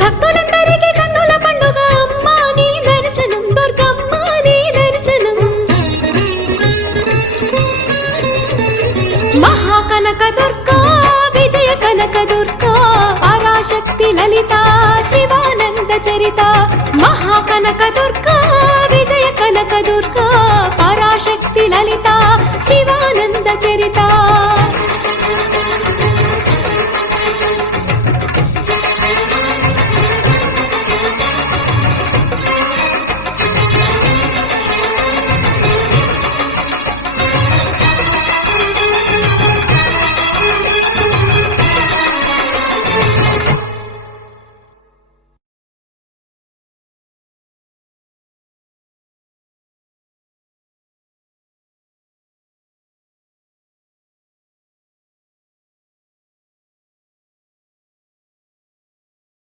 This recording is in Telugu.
భక్తులందరికీ కన్నుల పండుగ అమ్మ నీ దర్శనం దుర్గమ్మ నీ దర్శనం మహాకనక దుర్గా విజయ కనక దుర్గా పరాశక్తి లలిత శివానంద చరిత మహాకనక దుర్గా విజయ కనక దుర్గా పరాశక్తి లలిత శివానంద చరిత